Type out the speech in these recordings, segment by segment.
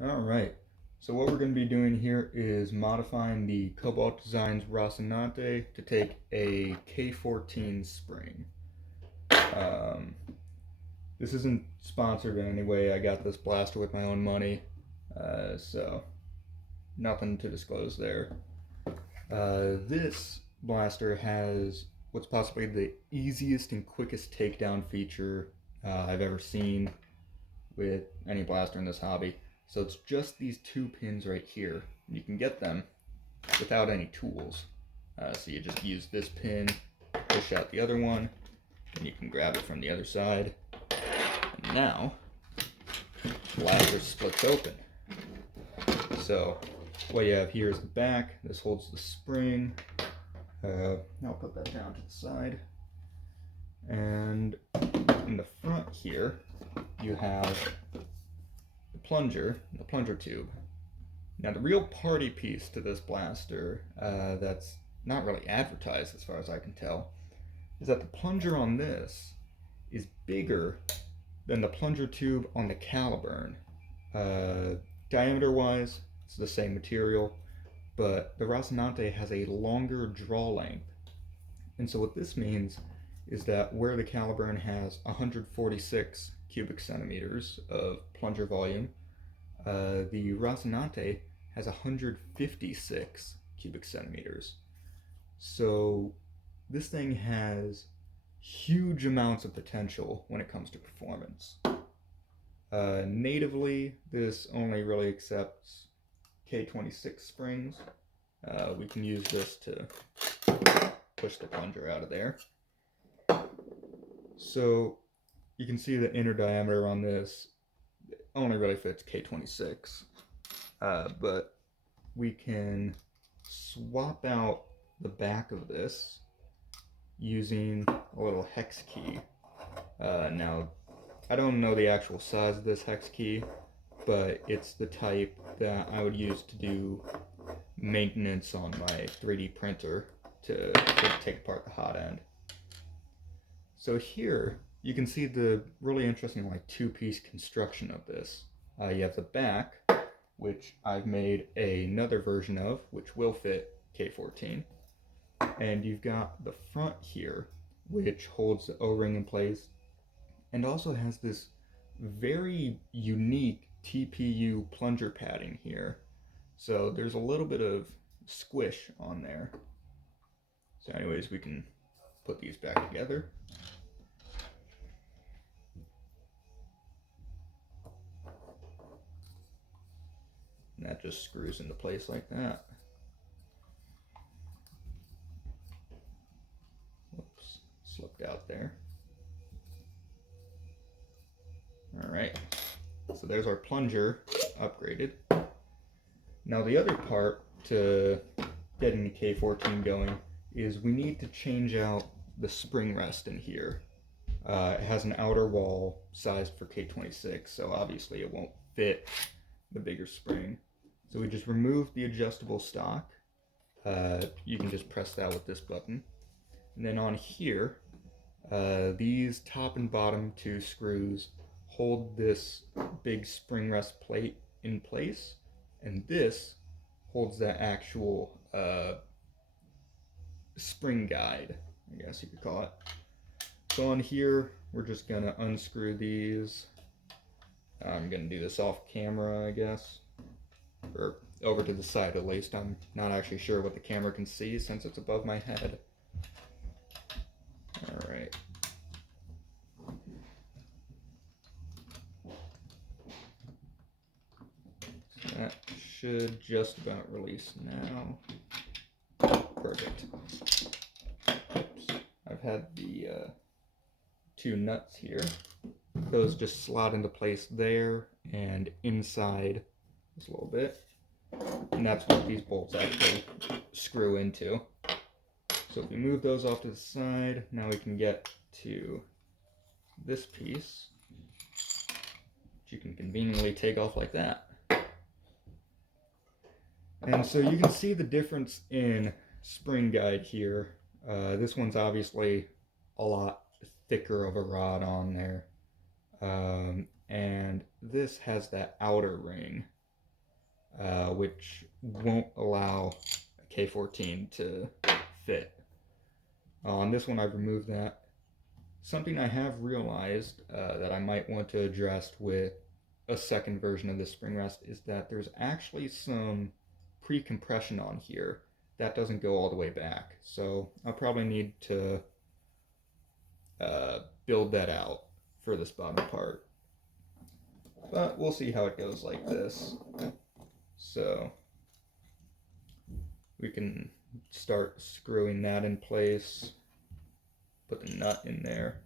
Alright, so what we're going to be doing here is modifying the Cobalt Designs Rocinante to take a K14 spring. Um, this isn't sponsored in any way. I got this blaster with my own money, so nothing to disclose there. This blaster has what's possibly the easiest and quickest takedown feature I've ever seen with any blaster in this hobby. So it's just these two pins right here. You can get them without any tools. So you just use this pin, push out the other one, and you can grab it from the other side. And now, the blaster splits open. So what you have here is the back. This holds the spring. I'll put that down to the side. And in the front here, you have the plunger tube. Now the real party piece to this blaster, that's not really advertised as far as I can tell, is that the plunger on this is bigger than the plunger tube on the Caliburn. Diameter wise, it's the same material, but the Rocinante has a longer draw length. And so what this means is that where the Caliburn has 146 cubic centimeters of plunger volume, the Rocinante has 156 cubic centimeters. So this thing has huge amounts of potential when it comes to performance. Natively, this only really accepts K26 springs. We can use this to push the plunger out of there. So you can see the inner diameter on this only really fits K26. But we can swap out the back of this using a little hex key. Now, I don't know the actual size of this hex key, but it's the type that I would use to do maintenance on my 3D printer to take apart the hot end. So here you can see the really interesting two-piece construction of this. You have the back, which I've made another version of, which will fit K14. And you've got the front here, which holds the O-ring in place, and also has this very unique TPU plunger padding here. So there's a little bit of squish on there. So anyways, we can put these back together. And that just screws into place like that. Whoops, slipped out there. Alright, so there's our plunger upgraded. Now the other part to getting the K14 going is we need to change out the spring rest in here. It has an outer wall sized for K26, so obviously it won't fit the bigger spring. So we just remove the adjustable stock. You can just press that with this button. And then on here, these top and bottom two screws hold this big spring rest plate in place, and this holds that actual spring guide, I guess you could call it. So on here, we're just gonna unscrew these. I'm gonna do this off camera, I guess, or over to the side at least. I'm not actually sure what the camera can see since it's above my head. Alright. So that should just about release now. Perfect. Oops. I've had the two nuts here. Those just slot into place there and inside just a little bit. And that's what these bolts actually screw into. So if we move those off to the side, now we can get to this piece, which you can conveniently take off like that. And so you can see the difference in spring guide here. This one's obviously a lot thicker of a rod on there. And this has that outer ring which won't allow a K14 to fit. On this one, I've removed that. Something I have realized that I might want to address with a second version of the spring rest is that there's actually some pre-compression on here that doesn't go all the way back. So I'll probably need to build that out for this bottom part. But we'll see how it goes like this. So we can start screwing that in place. Put the nut in there.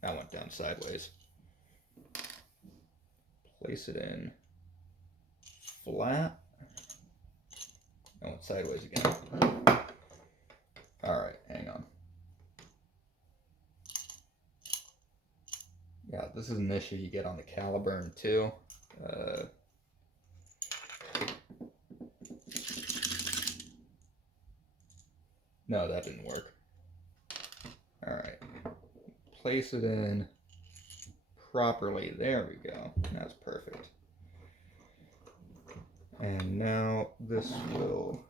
That went down sideways. Place it in flat. That went sideways again. Alright, hang on. Yeah, this is an issue you get on the Caliburn too. No, that didn't work. Alright. Place it in properly. There we go. That's perfect. And now this will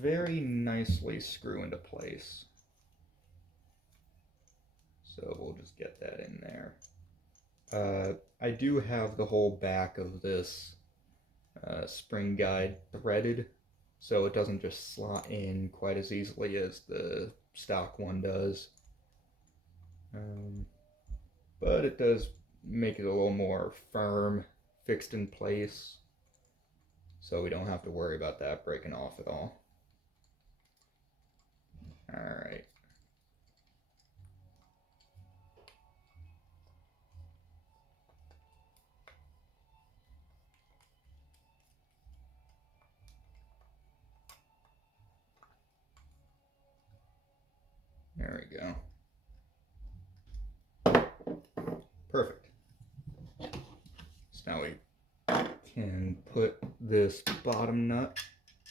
very nicely screw into place. So we'll just get that in there. I do have the whole back of this spring guide threaded, so it doesn't just slot in quite as easily as the stock one does. But it does make it a little more firm, fixed in place, so we don't have to worry about that breaking off at all. Alright. There we go. Perfect. So now we can put this bottom nut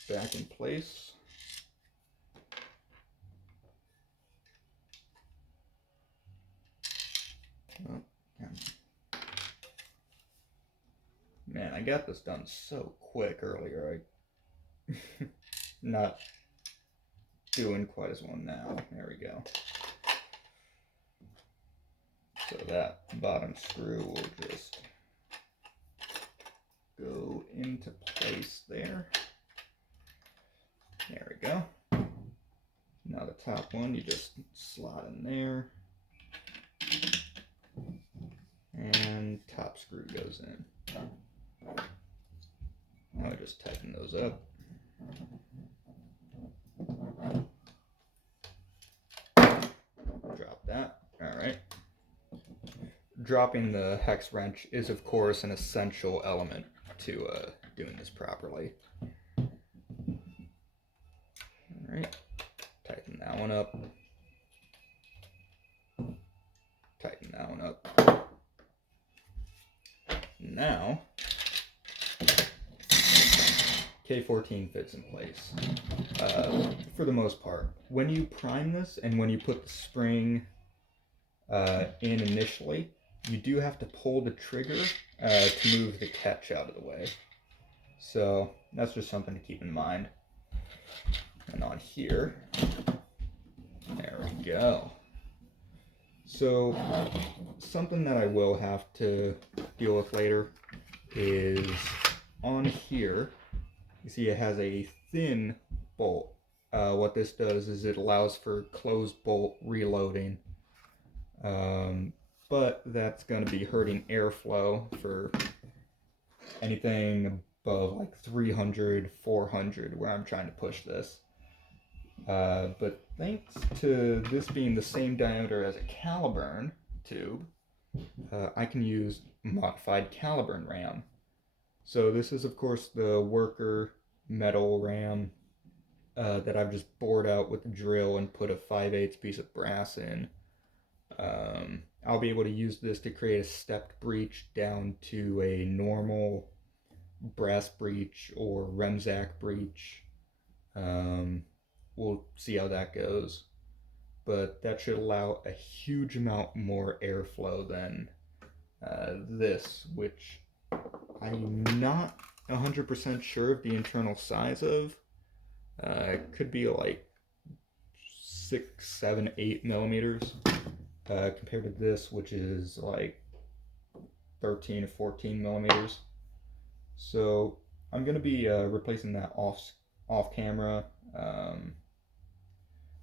back in place. Oh, man, I got this done so quick earlier. I not doing quite as well now. There we go. So that bottom screw will just go into place there. There we go. Now the top one, you just slot in there. And top screw goes in. Now I just tighten those up. Drop that. Alright. Dropping the hex wrench is, of course, an essential element to doing this properly. Alright. Tighten that one up. Tighten that one up. Now, K14 fits in place for the most part. When you prime this and when you put the spring in initially, you do have to pull the trigger to move the catch out of the way. So that's just something to keep in mind. And on here, there we go. So something that I will have to deal with later is on here, you see it has a thin bolt. What this does is it allows for closed bolt reloading, but that's going to be hurting airflow for anything above like 300, 400 where I'm trying to push this. But thanks to this being the same diameter as a Caliburn tube, I can use modified Caliburn ram. So this is, of course, the worker metal ram that I've just bored out with a drill and put a 5/8 piece of brass in. I'll be able to use this to create a stepped breech down to a normal brass breech or Remzak breech. We'll see how that goes, but that should allow a huge amount more airflow than this, which I'm not 100% sure of the internal size of. It could be like 6, 7, 8 millimeters compared to this, which is like 13 to 14 millimeters. So I'm going to be replacing that off camera.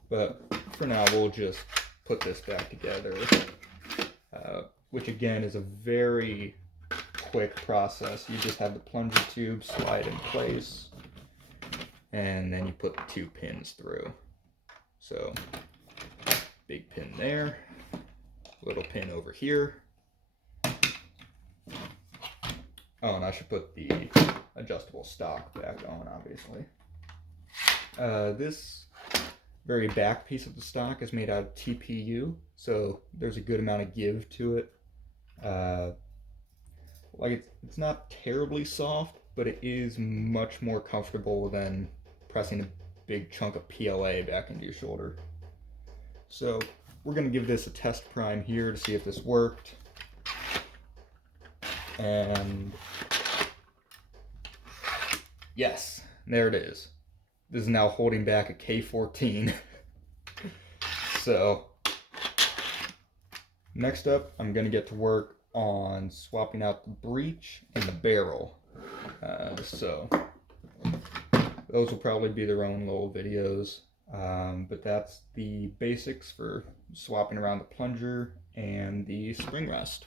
But for now, we'll just put this back together, which again is a very quick process. You just have the plunger tube slide in place, and then you put the 2 pins through. So big pin there, little pin over here. Oh, and I should put the adjustable stock back on, obviously. This very back piece of the stock is made out of TPU, so there's a good amount of give to it. Like it's not terribly soft, but it is much more comfortable than pressing a big chunk of PLA back into your shoulder. So we're going to give this a test prime here to see if this worked. And yes, there it is. This is now holding back a K14. So next up, I'm going to get to work on swapping out the breech and the barrel. So those will probably be their own little videos. But that's the basics for swapping around the plunger and the spring rest.